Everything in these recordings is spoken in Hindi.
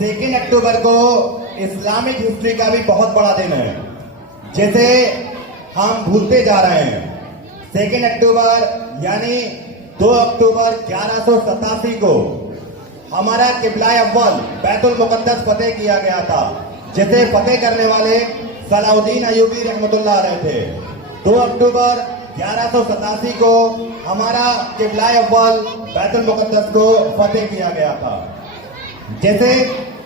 2 अक्टूबर को इस्लामिक हिस्ट्री का भी बहुत बड़ा दिन है, जिसे हम भूलते जा रहे हैं। 2 अक्टूबर यानी 2 अक्टूबर 1187 को हमारा किबला अव्वल बैतुल मुकद्दस फतेह किया गया था, जिसे फतेह करने वाले सलाउद्दीन अय्यूबी रहमतुल्लाह अलैह थे। 2 अक्टूबर 1187 को हमारा किबला अव्वल बैतुल मुकद्दस को फतेह किया गया था, जिसे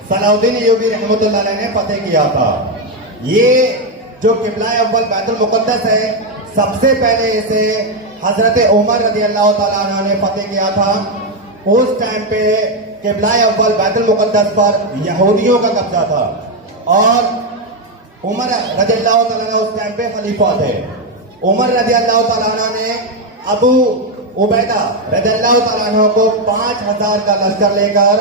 सलाउद्दीन अय्यूबी रहमतुल्लाह अलैह ने फतेह किया था। ये जो किबला अव्वल बैतुल मुकद्दस है, सबसे पहले इसे हजरत उमर रज़ी अल्लाह ताला अन्हु ने फतेह किया था। उस टाइम पे किबला अव्वल बैतुल मुकद्दस पर यहूदियों का कब्जा था और उमर रज़ी अल्लाह ताला अन्हु उस टाइम पे खलीफा थे। उमर रज़ी अल्लाह ताला अन्हु ने अबू उबैदा रज़ी अल्लाह ताला अन्हु को 5000 का लश्कर लेकर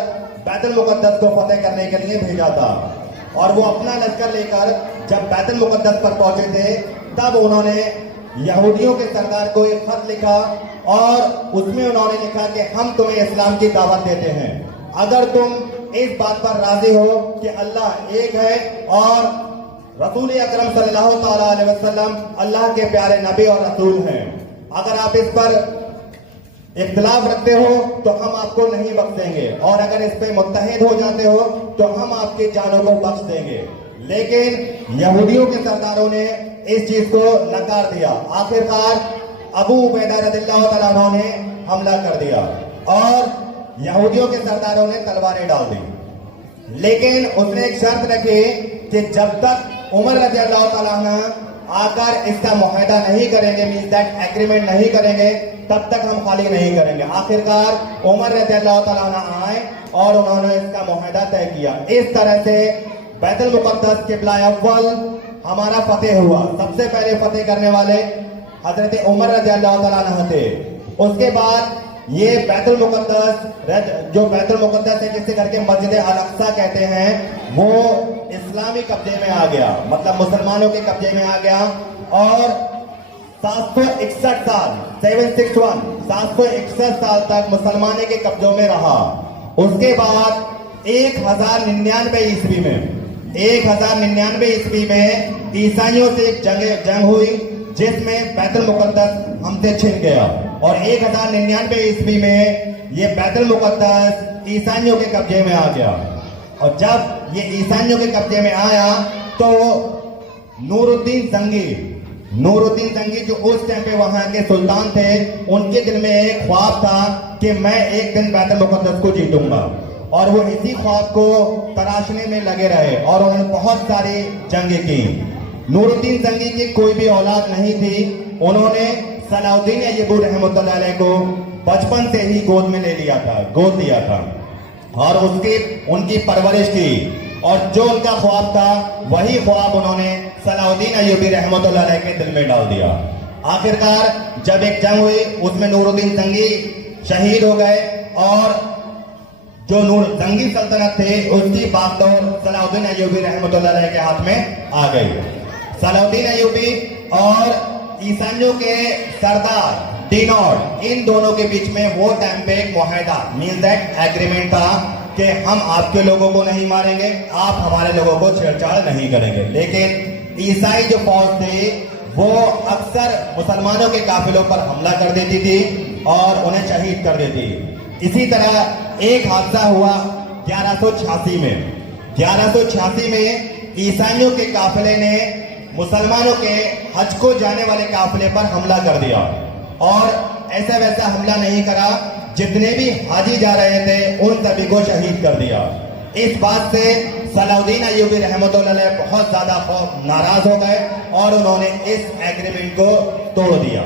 बैतुल मुकद्दस को फतेह करने के लिए भेजा था। और वो अपना लश्कर लेकर जब बैतुल मुकद्दस पर पहुंचे थे, तब उन्होंने यहूदियों के सरदार को एक खत लिखा और उसमें उन्होंने लिखा कि हम तुम्हें इस्लाम की दावत देते हैं, अगर तुम इस बात पर राजी हो कि अल्लाह एक है और रसूल अकरम सल्लल्लाहु ताला अलैहि वसल्लम अल्लाह के प्यारे नबी और रसूल हैं, अगर आप इस पर इख्तिलाफ रखते हो तो हम आपको नहीं बख्शेंगे, और अगर इस पे मुत्तहिद हो जाते हो तो हम आपकी जानों को बख्श देंगे। लेकिन यहूदियों के सरदारों ने इस चीज को नकार दिया। आखिरकार अबू उबैदा रज़ियल्लाहु ताला अन्हु ने हमला कर दिया और यहूदियों के सरदारों ने तलवारें डाल दी। लेकिन उसने एक शर्त रखी कि जब तक उमर रज़ियल्लाहु ताला अन्हु आकर इसका मुआहदा नहीं करेंगे, मींस दैट एग्रीमेंट नहीं करेंगे, तब तक हम खाली नहीं करेंगे। आखिरकार उमर रज़ियल्लाहु ताला अन्हु आए और उन्होंने इसका मुआहदा तय किया। इस तरह से बैतुल मुकद्दस किबला अव्वल हमारा फतेह हुआ। सबसे पहले फतेह करने वाले हजरत उमर रज़ियल्लाहु ताला अन्हु थे। उसके बाद ये बैतुल मुकद्दस, जो बैतुल मुकद्दस है जिसे करके मस्जिद अल अक्सा कहते हैं, वो इस्लामी कब्जे में आ गया, मतलब मुसलमानों के कब्जे में आ गया। और 761 साल 761 साल तक मुसलमानों के कब्जों में रहा। उसके बाद 1099 ईस्वी में ईसाइयों से एक जंग हुई, जिसमें बैतुल मुकद्दस हमसे छिन गया। और 1099 ईस्वी में ये बैतुल मुकद्दस ईसाइयों के कब्जे में आ गया। और जब ये ईसाइयों के कब्जे में आया तो नूरुद्दीन जंगी जो उस टाइम पे वहां के सुल्तान थे, उनके दिल में एक ख्वाब था कि मैं एक दिन बैतुल मुकद्दस को जीतूंगा। और वो इसी ख्वाब को तराशने में लगे रहे और उन्होंने बहुत सारी जंगें की। नूरुद्दीन जंगी की कोई भी औलाद नहीं थी। उन्होंने सलाउद्दीन अय्यूबी रहमतुल्लाह अलैह को बचपन से ही गोद में ले लिया था, गोद दिया था और उनकी परवरिश की। और जो उनका ख्वाब था, वही ख्वाब उन्होंने सलाउद्दीन अय्यूबी रहमतुल्लाह अलैह के दिल में डाल दिया। आखिरकार जब एक जंग हुई, उसमें नूरुद्दीन जंगी शहीद हो गए और जो जंगी सल्तनत थे उसकी बागडोर सलाउद्दीन अय्यूबी रहमतुल्लाह अलैह के हाथ में आ गई। सलाउद्दीन अय्यूबी और ईसाइयों के सरदार डिनॉट, इन दोनों के बीच में वो टाइम पे एक मुआहदा, मींस दैट एग्रीमेंट था कि हम आपके लोगों को नहीं मारेंगे, आप हमारे लोगों को छेड़छाड़ नहीं करेंगे। लेकिन ईसाई जो फौज थी वो अक्सर मुसलमानों के काफिलों पर हमला कर देती थी और उन्हें शहीद कर देती। इसी तरह एक हादसा हुआ 1186 में। 1186 में ईसाइयों के काफिले ने मुसलमानों के हज को जाने वाले काफिले पर हमला कर दिया और ऐसा वैसा हमला नहीं करा, जितने भी हाजी जा रहे थे उन सभी को शहीद कर दिया। इस बात से सलाउद्दीन अय्यूबी रहमतुल्लाह अलैह बहुत ज्यादा नाराज हो गए और उन्होंने इस एग्रीमेंट को तोड़ दिया।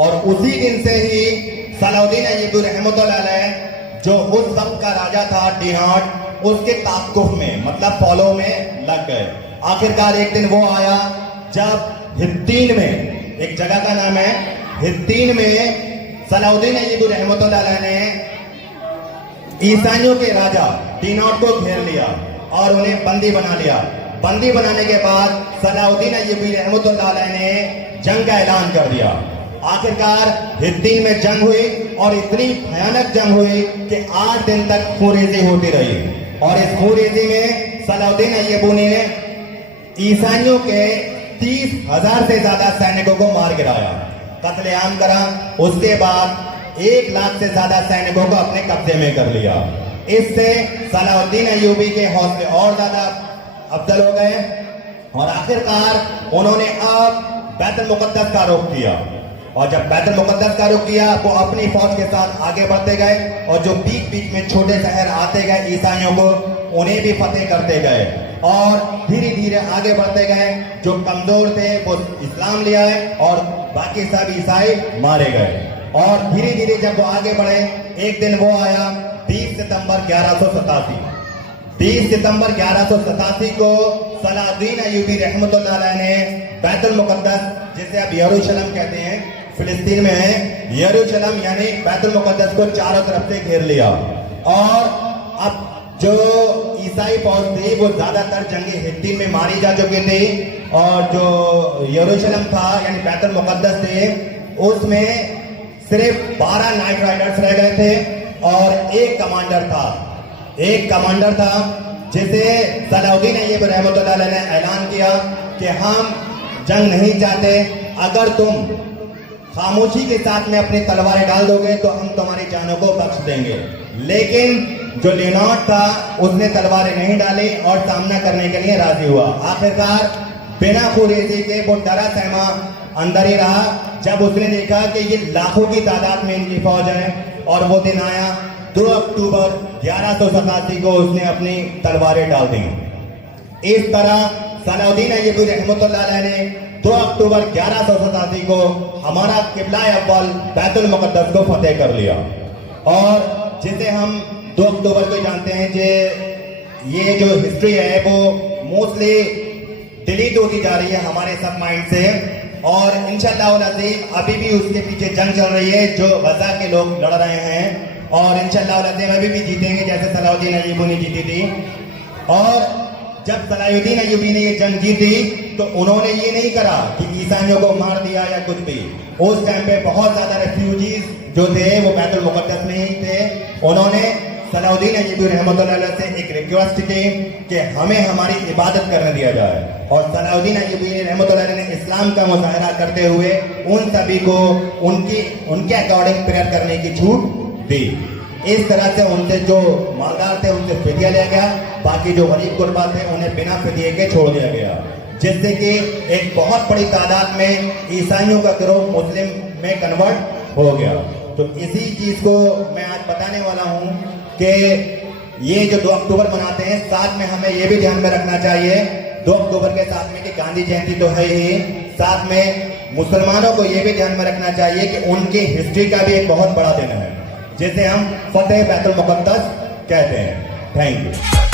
और उसी दिन से ही सलाउद्दीन अय्यूबी रहमतुल्लाह अलैह, जो उस वक्त का राजा था डिनॉट, उसके ताक़ुफ़ में, मतलब फॉलो में लग गए। आखिरकार एक दिन वो आया जब हित्तीन में, एक जगह का नाम है हित्तीन में, सलाउद्दीन अय्यूबी रहमतुल्लाह अलैह ने ईसाइयों के राजा डिनॉट को घेर लिया और उन्हें बंदी बना लिया। बंदी बनाने के बाद सलाउद्दीन अय्यूबी रहमतुल्लाह अलैह ने जंग का ऐलान कर दिया। आखिरकार हित्तीन में जंग हुई और इतनी भयानक जंग हुई कि 8 दिन तक खूनरेज़ी होती रही। और इस खुरेजी में सलाउद्दीन अय्यूबी ने ईसाइयों के 30,000 से ज्यादा सैनिकों को मार गिराया, कत्लेआम करा। उसके बाद 1 लाख से ज्यादा सैनिकों को अपने कब्जे में कर लिया। इससे सलाउद्दीन अय्यूबी के हौसले और ज्यादा अफजल हो गए और आखिरकार उन्होंने अब बैतुल मुकद्दस का रुख किया। और जब बैतुल मुकद्दस का रुख किया वो अपनी फौज के साथ आगे बढ़ते गए और जो बीच बीच में छोटे शहर आते गए ईसाइयों को, उन्हें भी फतेह करते गए और धीरे धीरे आगे बढ़ते गए। जो कमजोर थे वो इस्लाम ले आए और बाकी सब ईसाई मारे गए। और धीरे धीरे जब वो आगे बढ़े, एक दिन वो आया 20 सितंबर 1187। 20 सितंबर 1187 को सलाउद्दीन अय्यूबी रहमतुल्लाह अलैह ने बैतुल मुकद्दस, जिसे अब यरूशलेम कहते हैं, फिलिस्तीन में है यरूशलेम यानी बैतुल मुकद्दस को चारों तरफ से घेर लिया। और अब जो ईसाई फौज थी वो ज्यादातर जंगे हिद्दीन में मारी जा चुकी थी और जो यरूशलेम था यानी बैतुल मुकद्दस थे उसमें सिर्फ 12 नाइट राइडर्स रह गए थे और एक कमांडर था जिसे सलाउद्दीन अय्यूबी रहमतुल्लाह अलैह ने ऐलान किया कि हम जंग नहीं चाहते, अगर तुम खामोशी के साथ में अपनी तलवारें डाल दोगे तो हम तुम्हारी जानों को बख्श देंगे। लेकिन जो लेनॉर्ड था उसने तलवारें नहीं डाली और सामना करने के लिए राजी हुआ। आखिरकार बिना खुरेजी के वो डरा सहमा अंदर ही रहा जब उसने देखा कि ये लाखों की तादाद में इनकी फौज है। और वो दिन आया 2 अक्टूबर 1187 को उसने अपनी तलवारें डाल दी। इस तरह सलाउद्दीन अय्यूबी रहमतुल्लाह अलैह ने 2 अक्टूबर 1187 को हमारा किबला अव्वल बैतुल मुकद्दस को फतेह कर लिया। और जिसे हम 2 अक्टूबर को जानते हैं कि ये जो हिस्ट्री है वो मोस्टली डिलीट होती जा रही है हमारे सब माइंड से। और इंशाअल्लाह अज़ीम अभी भी उसके पीछे जंग चल रही है जो गजा के लोग लड़ रहे हैं और इंशाअल्लाह अज़ीम अभी भी जीतेंगे जैसे सलाउद्दीन अय्यूबी ने जीती थी। और जब सलाउद्दीन अय्यूबी ने ये जंग जीती तो उन्होंने ये नहीं करा कि ईसाइयों को मार दिया या कुछ भी। उस टाइम पे बहुत ज्यादा रेफ्यूजीज जो थे वो बैतुल मुकद्दस में ही थे। उन्होंने सलाउद्दीन अय्यूबी रहमतुल्लाह अलैह से एक रिक्वेस्ट की कि हमें हमारी इबादत करने दिया जाए और सलाउद्दीन अय्यूबी रहमतुल्लाह अलैह ने इस्लाम का मुजाहरा करते हुए उन सभी को उनके अकॉर्डिंग प्रेयर करने की छूट दी। इस तरह से उनसे जो मालदार थे उनसे फिदिया लिया गया, बाकी जो गरीब गुरबा थे उन्हें बिना फिदिये के छोड़ दिया गया, जिससे कि एक बहुत बड़ी तादाद में ईसाइयों का गिरोह मुस्लिम में कन्वर्ट हो गया। तो इसी चीज को मैं आज बताने वाला हूं कि ये जो 2 अक्टूबर मनाते हैं, साथ में हमें ये भी ध्यान में रखना चाहिए 2 अक्टूबर के साथ में कि गांधी जयंती तो है ही, साथ में मुसलमानों को ये भी ध्यान में रखना चाहिए कि उनकी हिस्ट्री का भी एक बहुत बड़ा दिन है जिसे हम फतेह बैतुल मुकद्दस कहते हैं। Thank you.